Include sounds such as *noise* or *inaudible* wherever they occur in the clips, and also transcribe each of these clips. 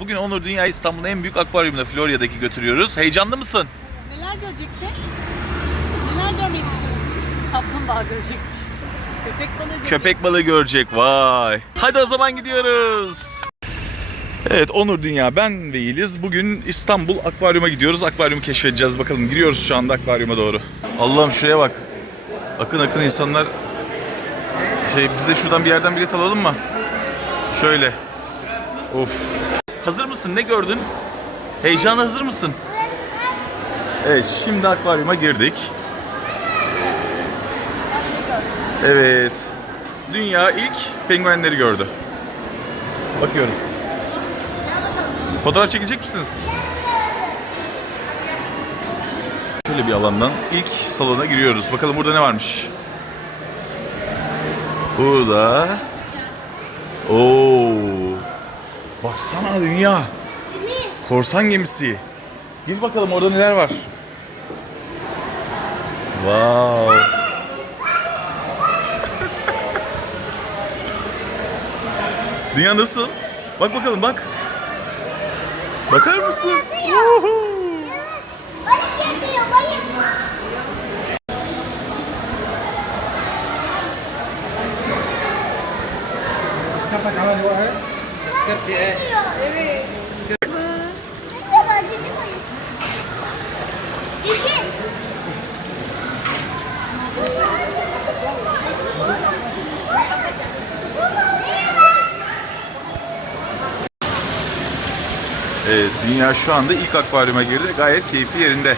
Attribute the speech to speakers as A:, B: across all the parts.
A: Bugün Onur Dünya İstanbul'un en büyük akvaryumuna Florya'daki götürüyoruz. Heyecanlı mısın?
B: Neler göreceksin? Neler görmeyi düşünüyorsun? Kaplumbağa görecekmiş. Köpek balığı görecek.
A: Köpek balığı görecek. Vay. Hadi o zaman gidiyoruz. Evet Onur Dünya ben ve Yeliz bugün İstanbul akvaryuma gidiyoruz. Akvaryumu keşfedeceğiz bakalım. Giriyoruz şu anda akvaryuma doğru. Allah'ım şuraya bak. Akın akın insanlar. Şey biz de şuradan bir yerden bilet alalım mı? Şöyle. Of. Hazır mısın? Ne gördün? Heyecan hazır mısın? Evet şimdi akvaryuma girdik. Evet. Dünya ilk penguenleri gördü. Bakıyoruz. Fotoğraf çekecek misiniz? Şöyle bir alandan ilk salona giriyoruz. Bakalım burada ne varmış. Burada. Oo. Baksana dünya. Korsan gemisi. Gir bakalım orada neler var. Wow. *laughs* Dünya nasıl? Bak bakalım bak. Bakar mısın? Uhu.
C: Balık kadar cici balık. Cici.
A: Evet, dünya şu anda ilk akvaryuma girdi. Gayet keyifli yerinde.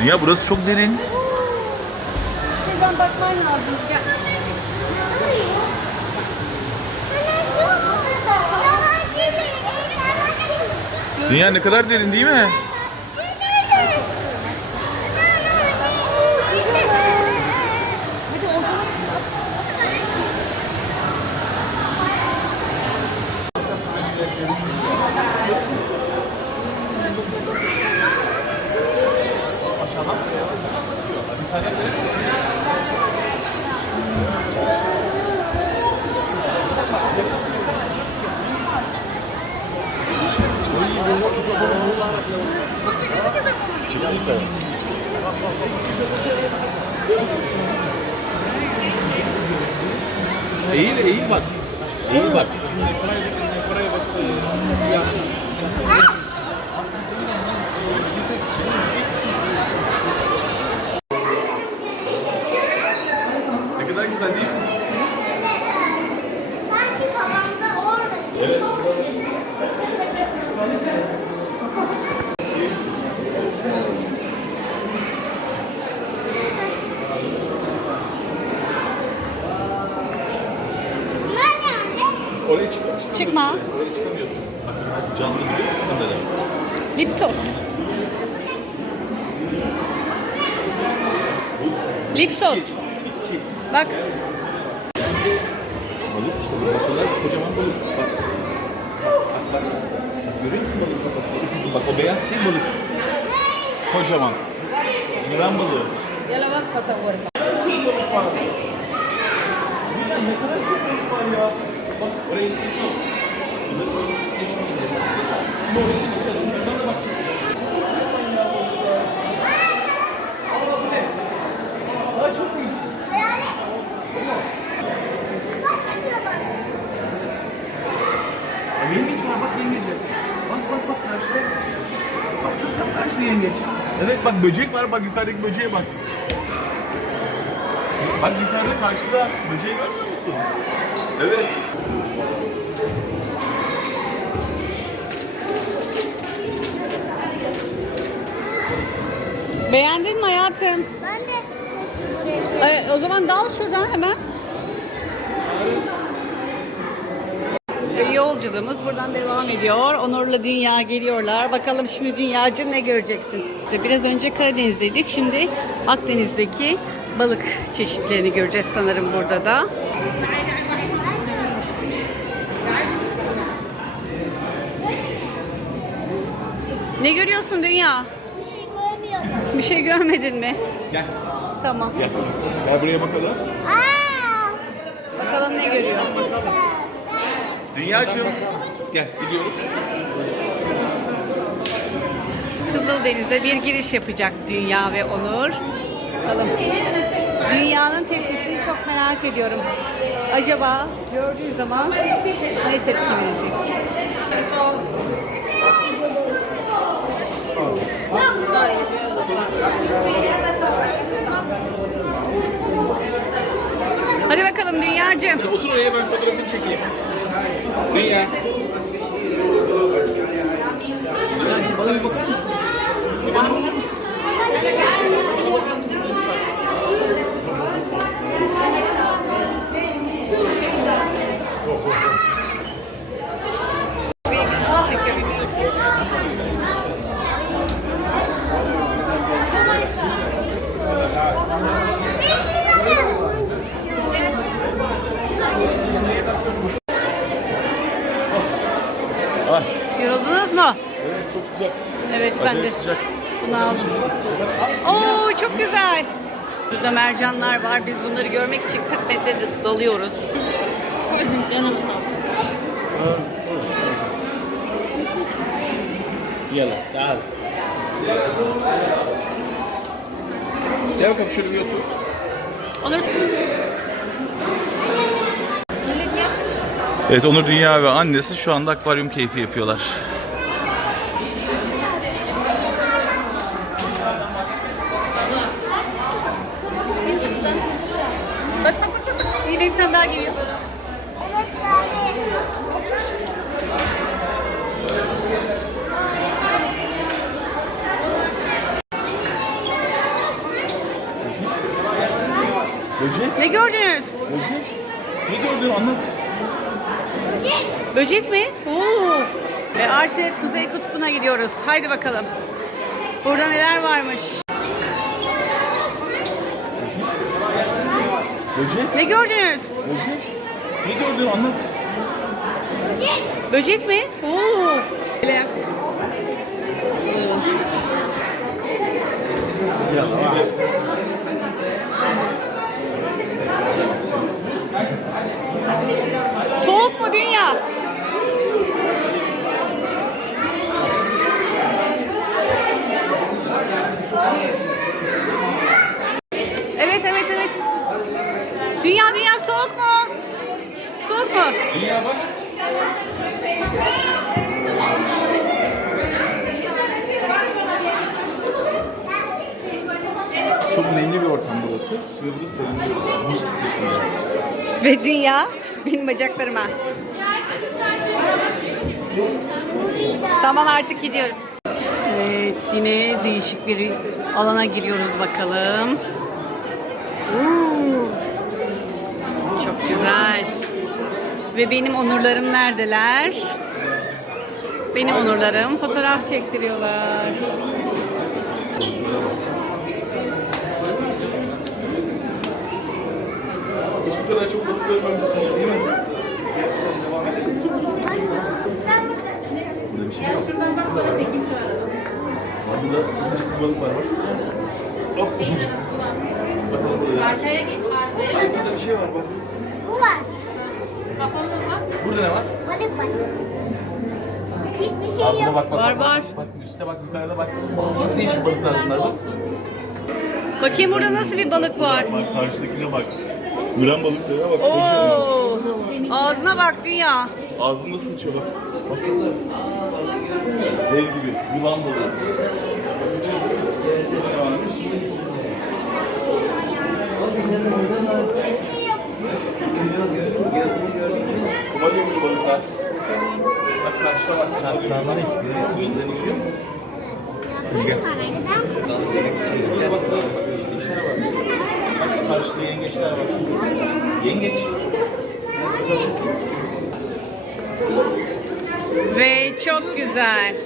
A: Dünya burası çok derin.
B: Şuradan bakman lazım.
A: Dünya ne kadar derin değil mi? Eğil, eğil bak. Eğil bak. Ne kadar güzel değil mi?
C: Sanki tavanda orada. Bunlar ne anne?
A: Oraya çık.
B: Çıkma.
A: Oraya çıkamıyorsun. Bak, Canlı biliyor musun bunları?
B: Lipsos. Lipsos. Bak.
A: Balık işte bu bakırlar kocaman balık. Bak. Bak bak. Görüyor musun balığın kafasını? Upuzun bak o beyaz şey balık. Kocaman. Yılan balığı.
B: Yala bak pasaport.
A: Ne kadar çok balık var ya. Bak oraya gidiyor. Bunları koymuş geçmeyin. Şimdi oraya geçeceğiz. Bunlardan da bakacağız. Kocaman ya balıklar. Aa bu ne? Aa çok değişik. Ya Yengeç var bak yengeç. Bak bak bak karşıda. Baksana tam karşıda yengeç. Evet bak böcek var bak yukarıdaki böceğe bak. Bak yukarıda karşıda böceği görmüyor musun? Evet.
B: Beğendin mi hayatım?
C: Ben de keşke buraya
B: Evet, o zaman dal şuradan hemen. Yolculuğumuz buradan devam ediyor. Onur'la Dünya geliyorlar. Bakalım şimdi Dünyacığım ne göreceksin? Biraz önce Karadeniz'deydik. Şimdi Akdeniz'deki balık çeşitlerini göreceğiz sanırım burada da. Ne görüyorsun Dünya?
C: Bir şey
B: görmedin mi?
A: Gel.
B: Tamam.
A: Gel. Gel buraya bakalım.
C: Aa!
B: Bakalım ne görüyor?
A: Dünyacığım. Gel gidiyoruz.
B: Kızıldeniz'de bir giriş yapacak Dünya ve Onur. Bakalım. Dünya'nın tepkisini çok merak ediyorum. Acaba gördüğü zaman ne tepki verecek? Bakalım Dünyacığım.
A: Otur oraya ben fotoğrafını çekeyim. Dünya. Bana bir bakar mısın? Bana bakar mısın? Bana bakar mısın lütfen? Ay,
B: Yoruldunuz mu?
A: evet çok sıcak.
B: Evet ben de
A: Acayip sıcak.
B: bunu aldım. Oo çok güzel. Burada mercanlar var. Biz bunları görmek için 40 metre dalıyoruz.
A: Yala, gel. Gel bakalım şöyle bir otur.
B: Onur
A: Evet Onur Dünya ve annesi şu anda akvaryum keyfi yapıyorlar.
B: bak bak bak. bak. Yine bir tane daha geliyor.
C: Evet geldi.
A: Böcek?
B: Ne gördünüz?
A: Böcek? Ne gördün anlat.
B: Böcek mi? Oo. Ve artık Kuzey Kutbu'na gidiyoruz. Haydi bakalım. Burada neler varmış?
A: Böcek?
B: Ne gördünüz?
A: Böcek? Ne gördün anlat.
B: Böcek mi? Oo. Böyle- Soğuk mu dünya? Evet evet evet. Dünya dünya soğuk mu? Soğuk mu?
A: Dünya bak. Bir ortam burası. Şimdi burada serinliyoruz. Buz kütlesinde.
B: Ve dünya benim bacaklarıma. Tamam artık gidiyoruz. Evet yine değişik bir alana giriyoruz bakalım. Çok güzel. Ve benim onurlarım neredeler? Benim onurlarım fotoğraf çektiriyorlar.
A: Bu kadar çok balık görmemişsin değil mi? Burada bir şey yok. Var Burada bir balık var. Bak. Hop. Bakalım burada.
D: Arkaya geç arkaya.
A: Ay burada bir şey var bak.
C: Bu var.
A: Burada ne var?
C: Balık var. Hiçbir
A: Aa,
C: şey
A: burada
C: yok.
A: bak bak.
B: Var,
A: bak.
B: var.
A: Bak üstte bak yukarıda bak. Çok değişik balıklar bunlar bak.
B: Bakayım burada nasıl bir balık var.
A: Bak karşıdakine bak. Müren balıklarına bak. kocaman.
B: Oo, ağzına bak dünya.
A: Ağzını nasıl açıyor bak. Bak. Dev gibi. Yılan balığı. Ne varmış? Gibi balıklar. Bak karşıda bak. Şarkılardan hiçbiri. Gözlerini görüyor musun? Rüzgar. Burada bak burada bak. Karşıda yengeçler var. Yengeç.
B: Ve çok güzel.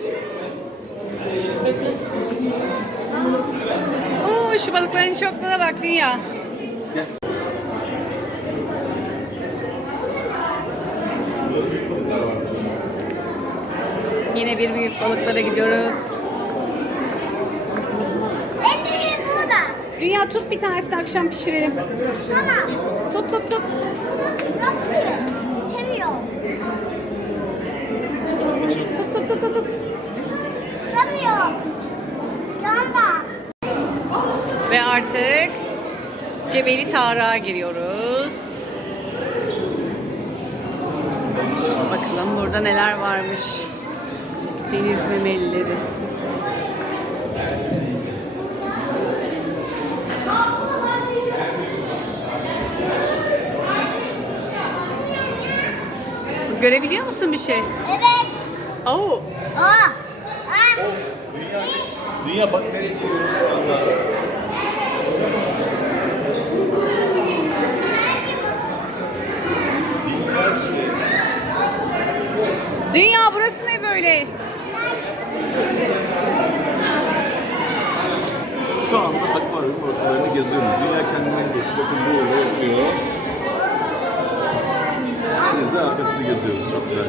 B: Oo, şu balıkların çokluğuna bak dünya. Yine bir büyük balıklara gidiyoruz.
C: En büyüğü burada.
B: Dünya tut bir tanesini akşam pişirelim.
C: Tamam.
B: Tut tut tut.
C: Yapıyor. İçemiyor.
B: tut tut tut.
C: Tutamıyor. Canda.
B: Ve artık Cebeli Tarık'a giriyoruz. Bakalım burada neler varmış. Deniz memelileri. Görebiliyor musun bir şey?
C: Evet.
B: Oo.
C: Aa. Aa.
A: Dünya, dünya bak nereye gidiyoruz şu anda.
B: Dünya burası ne böyle?
A: Şu anda akvaryum ortalarını geziyoruz. Dünya kendinden geçti. Bakın bu orada yapıyor. Biz de arkasını geziyoruz. Çok güzel.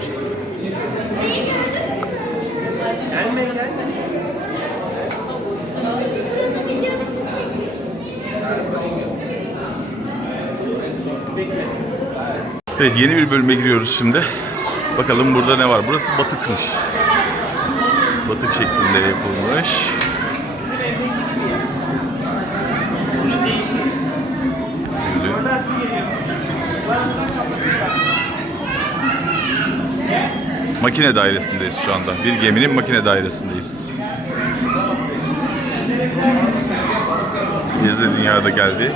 A: Evet yeni bir bölüme giriyoruz şimdi. Bakalım burada ne var? Burası batıkmış. Batık şeklinde yapılmış. Makine dairesindeyiz şu anda. Bir geminin makine dairesindeyiz. De dünyada geldi.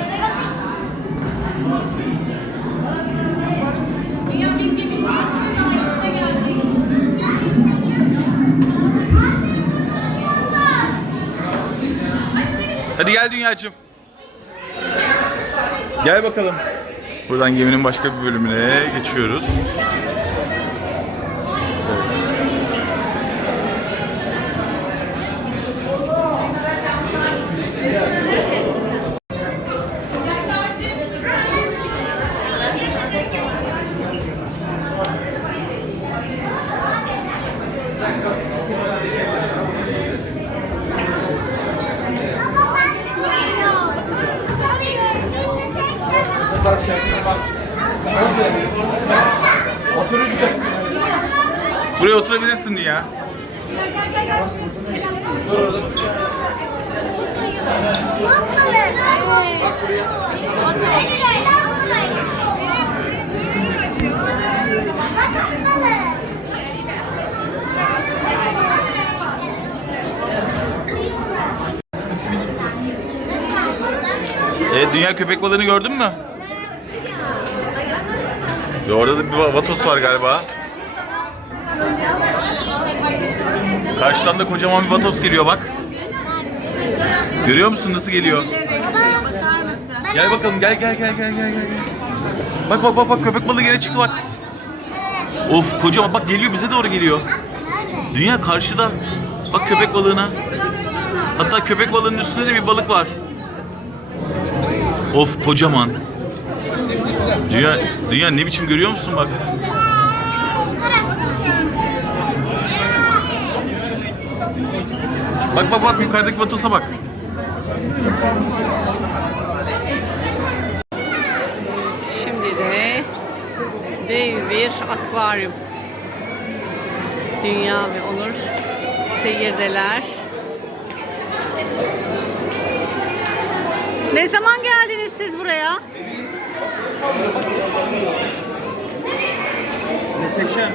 A: Hadi gel dünyacığım. Gel bakalım. Buradan geminin başka bir bölümüne geçiyoruz. Buraya oturabilirsin ya. E, dünya köpek balığını gördün mü? Ve orada da bir va- vatos var galiba. Karşıdan da kocaman bir vatos geliyor bak. Görüyor musun nasıl geliyor? Gel bakalım gel gel gel gel gel gel. Bak bak bak bak köpek balığı gene çıktı bak. Of kocaman bak geliyor bize doğru geliyor. Dünya karşıda. Bak köpek balığına. Hatta köpek balığının üstünde de bir balık var. Of kocaman. Dünya, dünya ne biçim görüyor musun bak. Bak bak bak yukarıdaki vatosa bak.
B: Şimdi de dev bir akvaryum. Dünya ve Onur seyirdeler. Ne zaman geldiniz siz buraya?
A: Muhteşem.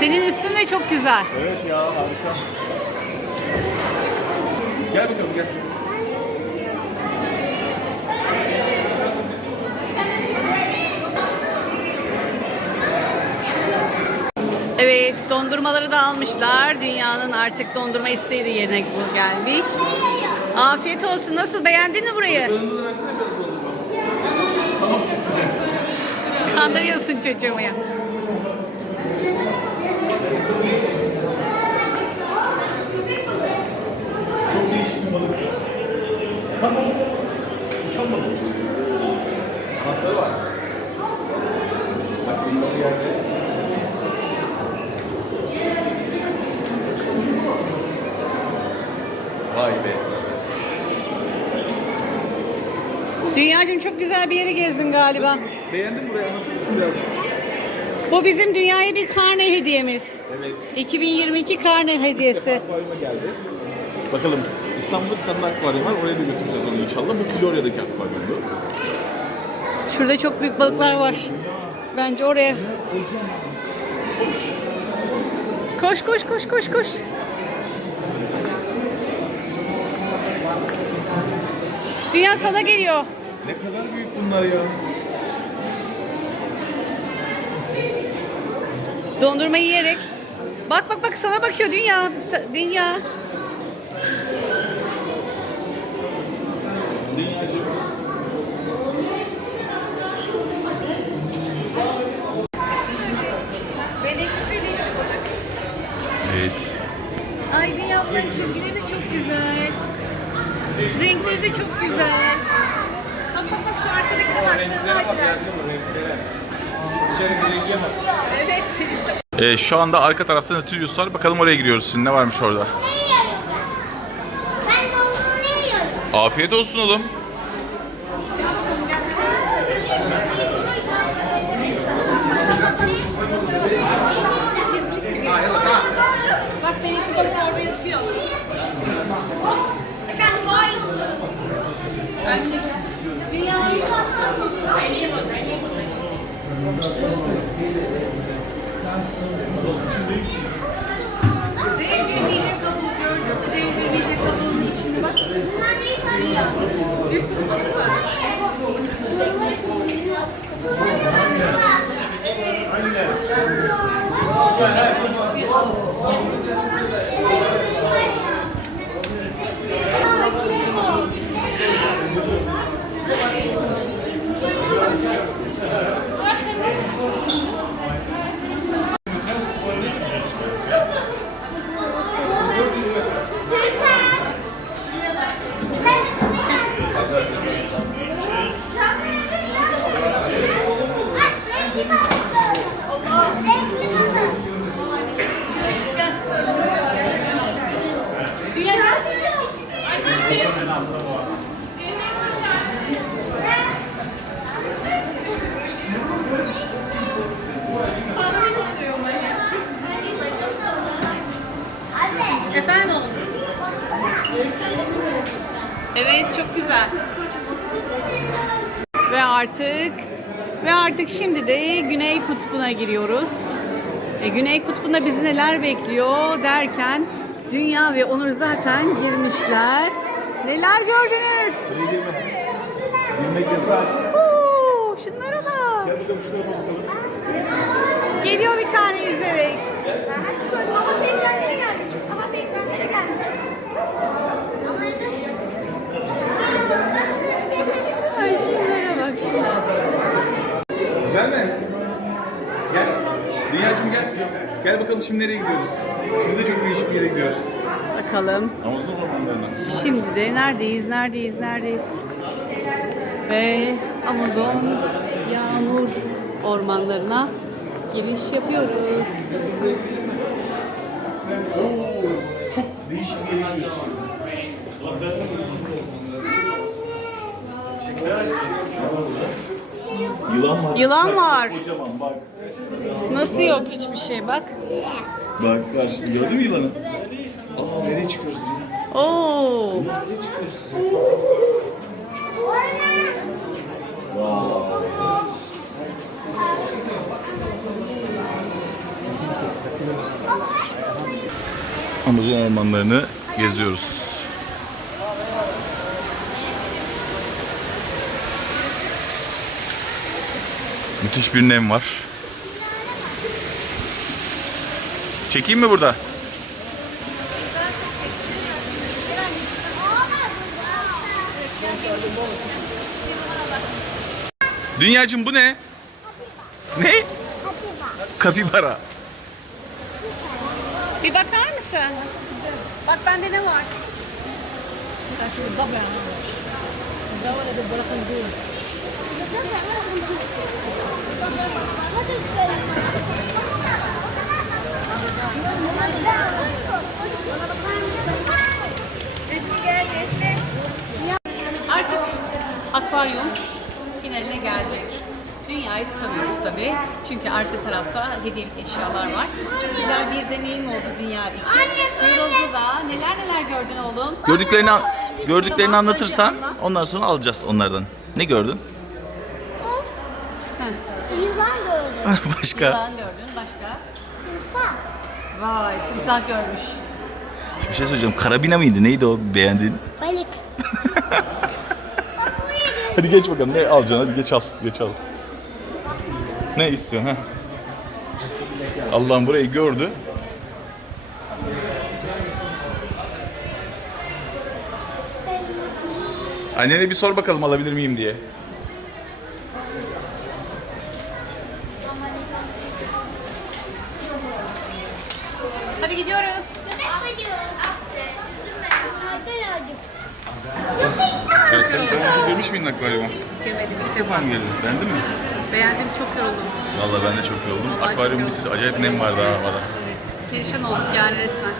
B: Senin üstün de çok güzel.
A: Evet ya harika. Gel bakalım gel.
B: Evet, dondurmaları da almışlar. Dünyanın artık dondurma isteği de yerine bu gelmiş. Afiyet olsun. Nasıl beğendin mi burayı? Kandırıyorsun çocuğumu ya.
A: Çok değişik bir balık. Bak bak. Uçan balık. Kanatları var. Bak bunları yerde. Vay be.
B: Dünyacığım çok güzel bir yeri gezdin galiba.
A: Beğendin burayı anlatır mısın birazcık?
B: Bu bizim dünyaya bir karne hediyemiz.
A: Evet.
B: 2022 karne hediyesi.
A: Bakalım İstanbul'da bir tane akvaryum var. Oraya da götüreceğiz onu inşallah. Bu Florya'daki akvaryumdu.
B: Şurada çok büyük balıklar var. Bence oraya. Koş koş koş koş koş. Dünya sana geliyor.
A: Ne kadar büyük bunlar ya.
B: Dondurma yiyerek. Bak bak bak sana bakıyor dünya. Dünya.
A: Dünyacığım. Evet.
B: Ay dünya bunların çizgileri de çok güzel. Renkleri de çok güzel. Bak bak bak şu arkadakine bak. Sarı Evet senin de.
A: Ee, şu anda arka tarafta Nautilus var. Bakalım oraya giriyoruz şimdi. Ne varmış orada?
C: Ne yiyorum? Ben dondurma yiyorum.
A: Afiyet olsun oğlum.
B: Bak benimki balık orada yatıyor.
C: Efendim ayrılın. Dünyayı
B: Dev bir mide kabuğu gördün mü? Dev bir mide kabuğunun içinde bak. Bir sürü balık var. Dünya Efendim oğlum. Evet çok güzel. Ve artık ve artık şimdi de Güney Kutbu'na giriyoruz. E, Güney Kutbu'nda bizi neler bekliyor derken Dünya ve Onur zaten girmişler. Neler gördünüz?
A: Girme. Girmek yasak.
B: Oo, şunlara bak.
A: Gel bakalım şuraya bakalım.
B: Geliyor bir tane yüzerek.
C: Ama peygamber'e geldik. Ama peygamber'e geldik. Ama
B: Ay şunlara bak şunlara.
A: Güzel mi? Gel. Dünyacığım gel. Gel bakalım şimdi nereye gidiyoruz? Şimdi de çok değişik bir yere gidiyoruz.
B: Bakalım.
A: Amazon ormanlarına.
B: Şimdi de neredeyiz, neredeyiz, neredeyiz? Ve Amazon yağmur ormanlarına giriş yapıyoruz.
A: Çok değişik bir yere gidiyoruz. Yılan var.
B: Yılan var.
A: Kocaman bak.
B: Nasıl yok hiçbir şey bak.
A: Bak karşıda gördün mü yılanı? Aa nereye çıkıyoruz.
B: Oo.
A: Nereye çıkıyoruz? Amazon ormanlarını geziyoruz. Müthiş bir nem var. Çekeyim mi burada? Dünyacım bu ne? Ne? Kapibara.
B: Bir bakar mısın? Bak bende ne var? Artık akvaryum finaline geldik. Dünya dünyayı tutamıyoruz tabii. Çünkü arka tarafta hediyelik eşyalar var. Çok güzel bir deneyim oldu dünya için. Yoruldu da. Neler neler gördün oğlum?
A: Gördüklerini gördüklerini
B: Tamam,
A: anlatırsan
B: önce anlat.
A: ondan sonra alacağız onlardan. Ne gördün?
C: Yılan gördüm. *laughs*
A: Başka?
B: Yılan gördün. Başka?
C: Timsah.
B: Vay timsah görmüş.
A: Bir şey söyleyeceğim. Karabina mıydı? Neydi o beğendiğin?
C: Balık.
A: Hadi geç bakalım. Ne alacaksın? Hadi geç al. Geç al. Ne istiyorsun ha? Allah'ım burayı gördü. Annene bir sor bakalım alabilir miyim diye.
B: Hadi gidiyoruz.
A: Sen, sen daha önce görmüş müydün akvaryumu? Mı geldin? Beğendin mi?
B: Beğendim çok yoruldum.
A: Vallahi ben de çok yoruldum.
B: Vallahi
A: Akvaryum bitti. Acayip nem vardı ha havada.
B: Evet. Perişan olduk yani resmen.